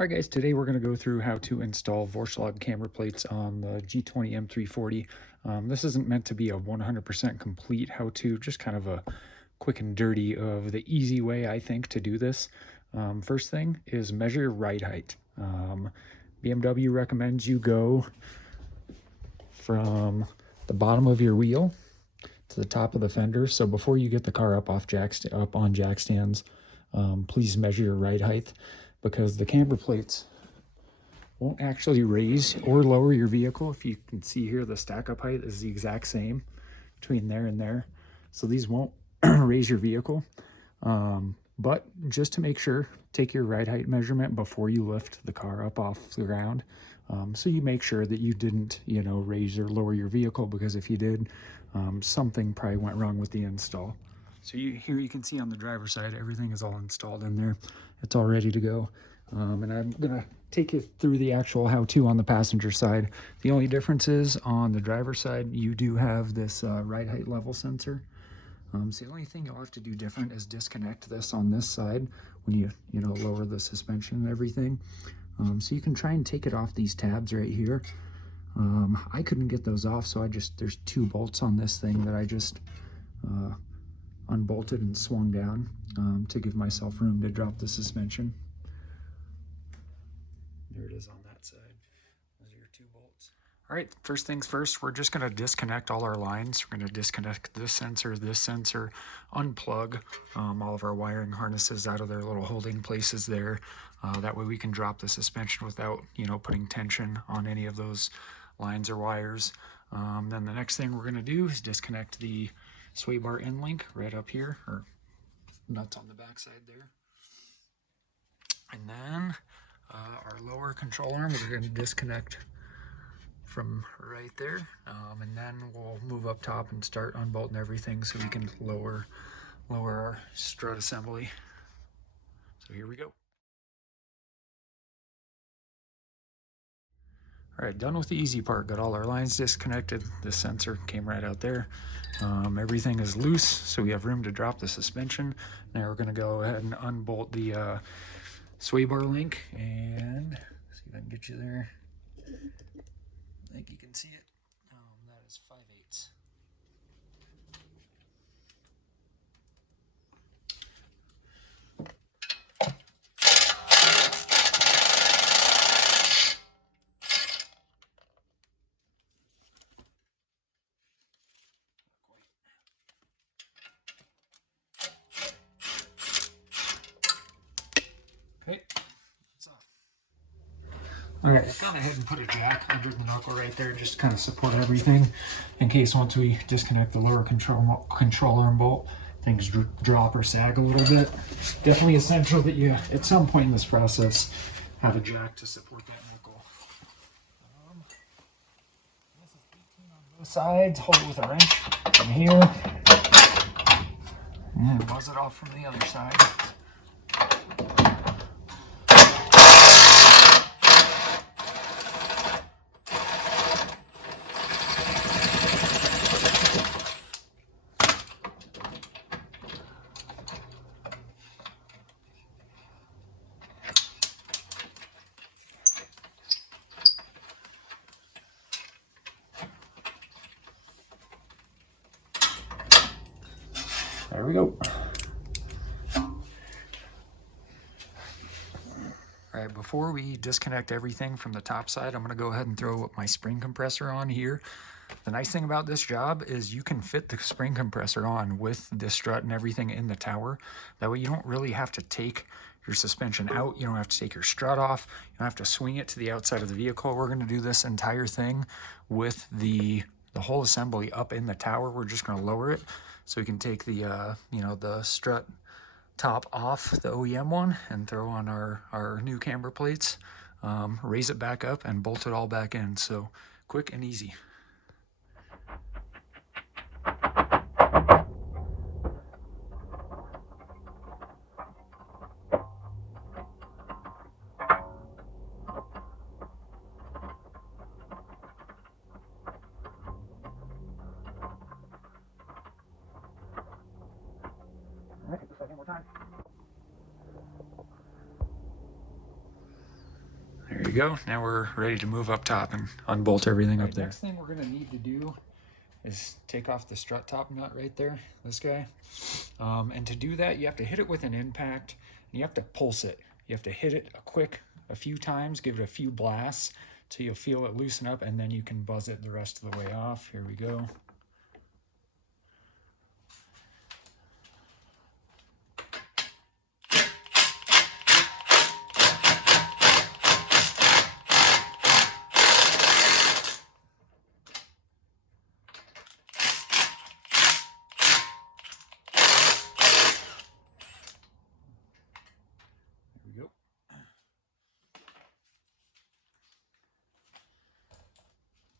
Alright guys, today we're going to go through how to install Vorshlag camber plates on the G20 M340. This isn't meant to be a 100% complete how-to, just kind of a quick and dirty of the easy way I think to do this. First thing is measure your ride height. BMW recommends you go from the bottom of your wheel to the top of the fender. So before you get the car up on jack stands, please measure your ride height, because the camber plates won't actually raise or lower your vehicle. If you can see here, the stack up height is the exact same between there and there. So these won't raise your vehicle. But just to make sure, take your ride height measurement before you lift the car up off the ground. So you make sure that you didn't, raise or lower your vehicle, because if you did, something probably went wrong with the install. So here you can see on the driver's side, everything is all installed in there. It's all ready to go. And I'm gonna take you through the actual how-to on the passenger side. The only difference is on the driver's side, you do have this ride height level sensor. So the only thing you'll have to do different is disconnect this on this side when you lower the suspension and everything. So you can try and take it off these tabs right here. I couldn't get those off, so there's two bolts on this thing that I just unbolted and swung down to give myself room to drop the suspension. There it is on that side. Those are your two bolts. All right, first things first, we're just going to disconnect all our lines. We're going to disconnect this sensor, unplug all of our wiring harnesses out of their little holding places there. That way we can drop the suspension without, putting tension on any of those lines or wires. Then the next thing we're going to do is disconnect the sway bar end link right up here, or nuts on the back side there. And then our lower control arm, we're going to disconnect from right there, and then we'll move up top and start unbolting everything so we can lower our strut assembly. So here we go. All right, done with the easy part. Got all our lines disconnected. This sensor came right out there. Everything is loose, so we have room to drop the suspension. Now we're going to go ahead and unbolt the sway bar link, and see if I can get you there. I think you can see it. That is 5/8. Okay, it's off. All right, I've gone ahead and put a jack under the knuckle right there, just to kind of support everything, in case once we disconnect the lower control arm bolt, things drop or sag a little bit. Definitely essential that you, at some point in this process, have a jack to support that knuckle. This is 18 on both sides. Hold it with a wrench from here, and buzz it off from the other side. There we go. All right, before we disconnect everything from the top side, I'm going to go ahead and throw my spring compressor on here. The nice thing about this job is you can fit the spring compressor on with the strut and everything in the tower. That way you don't really have to take your suspension out. You don't have to take your strut off. You don't have to swing it to the outside of the vehicle. We're going to do this entire thing with the whole assembly up in the tower. We're just going to lower it so we can take the the strut top off, the OEM one, and throw on our new camber plates, raise it back up, and bolt it all back in. So quick and easy. All right, a second more time. There you go. Now we're ready to move up top and unbolt everything up there. Next thing we're going to need to do is take off the strut top nut right there, this guy. And to do that, you have to hit it with an impact, and you have to pulse it. You have to hit it a few times, give it a few blasts till you'll feel it loosen up, and then you can buzz it the rest of the way off. Here we go.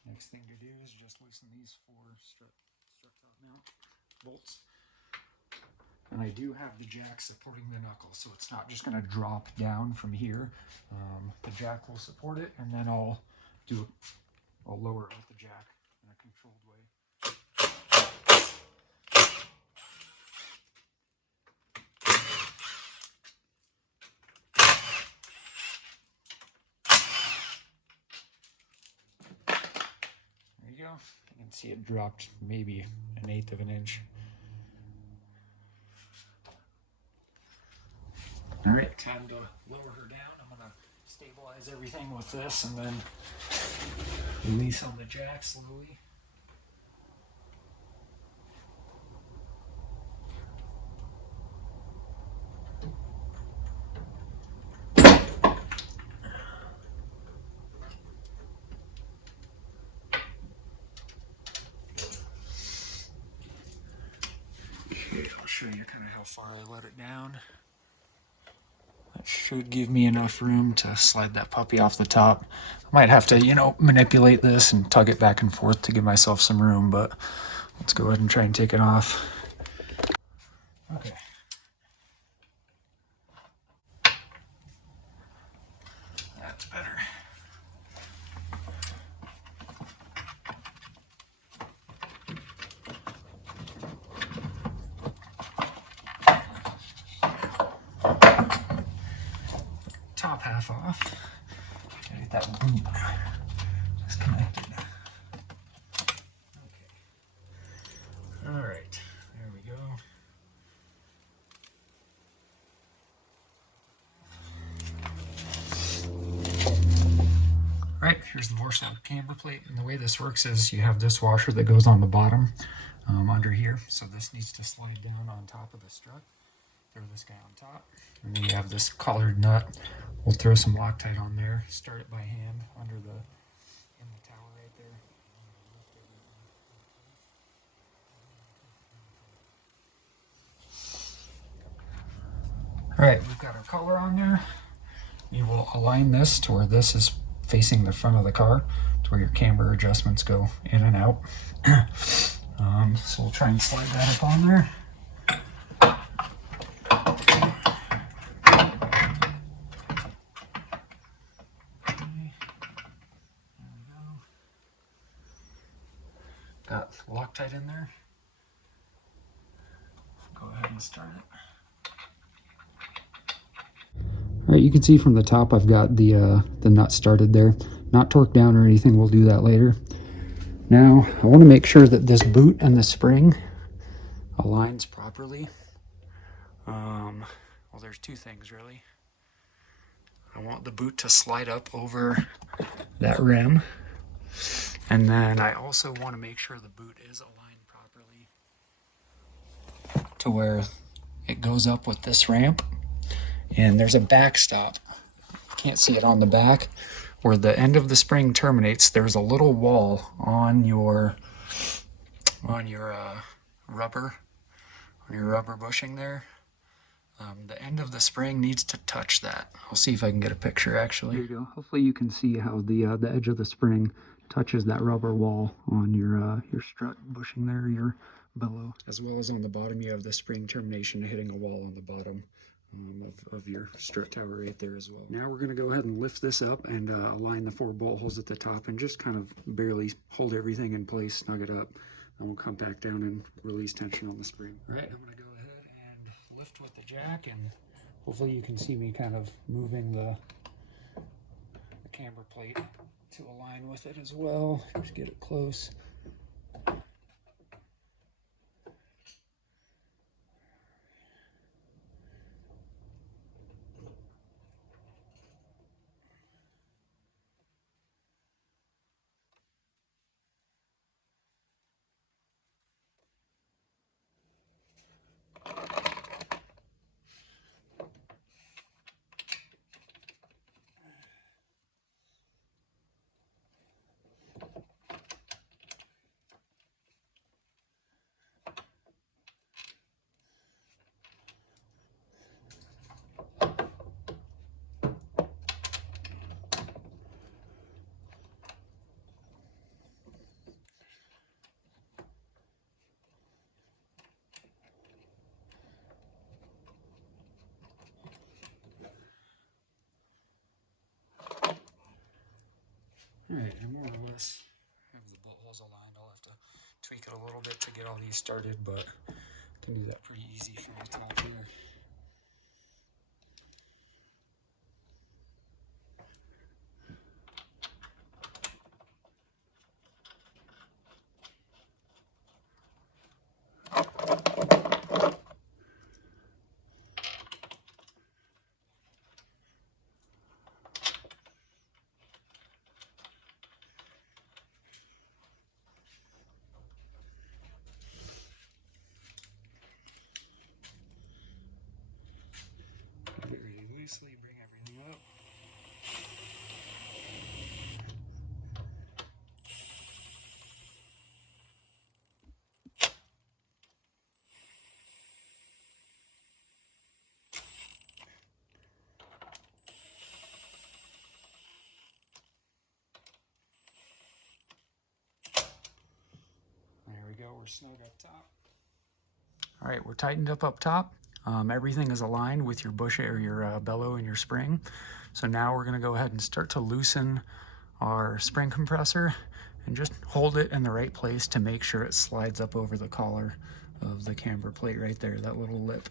Next thing to do is just loosen these 4 strut top mount bolts. And I do have the jack supporting the knuckle, so it's not just going to drop down from here. The jack will support it, and then I'll lower it with the jack in a controlled way. There you go. You can see it dropped maybe 1/8 of an inch. All right, time to lower her down. I'm going to stabilize everything with this and then release on the jack slowly. Okay, I'll show you kind of how far I let it down. That should give me enough room to slide that puppy off the top. I might have to, manipulate this and tug it back and forth to give myself some room, but let's go ahead and try and take it off. Okay. That's better. Top half off. Gotta get that boot disconnected. Okay. All right, there we go. All right, here's the Vorshlag camber plate, and the way this works is you have this washer that goes on the bottom under here, so this needs to slide down on top of the strut. Throw this guy on top, and then you have this collared nut. We'll throw some Loctite on there, start it by hand in the tower right there, and then we'll lift everything into place. All right, we've got our collar on there. You will align this to where this is facing the front of the car, to where your camber adjustments go in and out. So we'll try and slide that up on there. Got Loctite in there. Go ahead and start it. All right, you can see from the top I've got the nut started there. Not torqued down or anything, we'll do that later. Now, I want to make sure that this boot and the spring aligns properly. Well, there's 2 things really. I want the boot to slide up over that rim. And then I also want to make sure the boot is aligned properly to where it goes up with this ramp. And there's a backstop. You can't see it on the back. Where the end of the spring terminates, there's a little wall on your rubber bushing there. The end of the spring needs to touch that. I'll see if I can get a picture actually. There you go. Hopefully you can see how the edge of the spring touches that rubber wall on your strut bushing there, your bellow. As well as on the bottom, you have the spring termination hitting a wall on the bottom of your strut tower right there as well. Now we're going to go ahead and lift this up and align the 4 bolt holes at the top and just kind of barely hold everything in place, snug it up. Then we'll come back down and release tension on the spring. All right, I'm going to go ahead and lift with the jack, and hopefully you can see me kind of moving the camber plate to align with it as well. Just get it close. Alright, I more or less have the bolt holes aligned. I'll have to tweak it a little bit to get all these started, but I can do that pretty easy from the top here. Very loosely bring everything up. There we go, we're snug up top. All right, we're tightened up top. Everything is aligned with your bush or your bellow and your spring. So now we're gonna go ahead and start to loosen our spring compressor and just hold it in the right place to make sure it slides up over the collar of the camber plate right there, that little lip.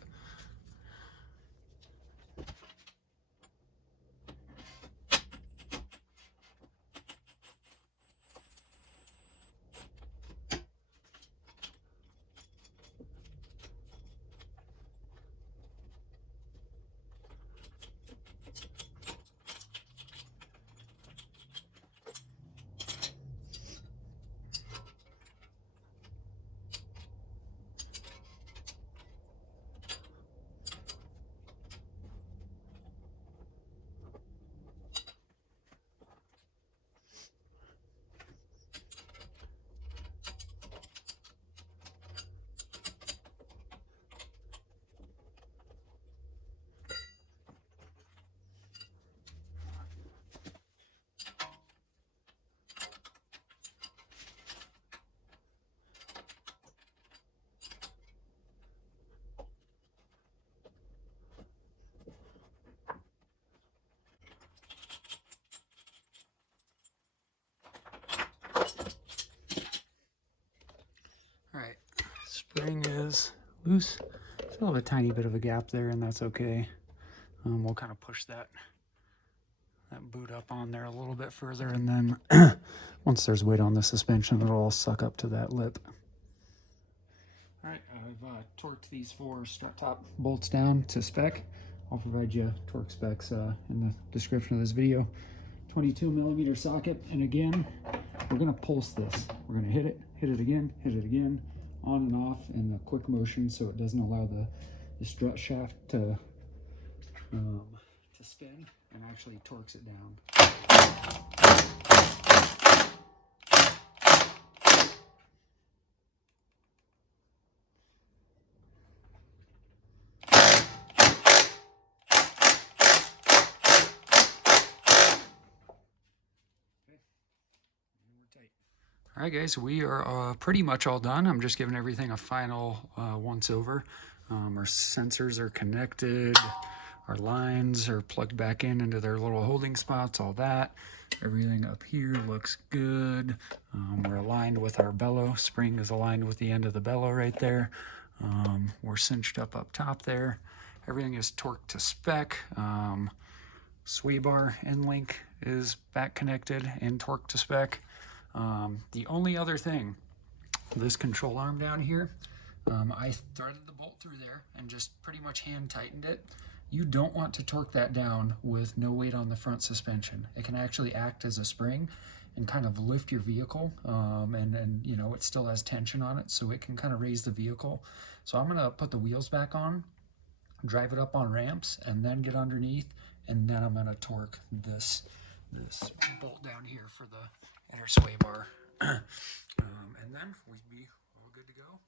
All right, spring is loose. Still have a tiny bit of a gap there, and that's okay. We'll kind of push that boot up on there a little bit further, and then once there's weight on the suspension, it'll all suck up to that lip. All right, I've torqued these 4 strut top bolts down to spec. I'll provide you torque specs in the description of this video. 22mm socket, and again, we're gonna pulse this. We're gonna hit it again, on and off in a quick motion so it doesn't allow the strut shaft to spin, and actually torques it down. All right, guys, we are pretty much all done. I'm just giving everything a final once over. Our sensors are connected. Our lines are plugged back into their little holding spots, all that. Everything up here looks good. We're aligned with our bellow. Spring is aligned with the end of the bellow right there. We're cinched up top there. Everything is torqued to spec. Sway bar endlink is back connected and torque to spec. The only other thing, this control arm down here, I threaded the bolt through there and just pretty much hand tightened it. You don't want to torque that down with no weight on the front suspension. It can actually act as a spring and kind of lift your vehicle, and you know, it still has tension on it, so it can kind of raise the vehicle. So I'm gonna put the wheels back on, drive it up on ramps, and then get underneath, and then I'm gonna torque this bolt down here for the inner sway bar. And then we'd be all good to go.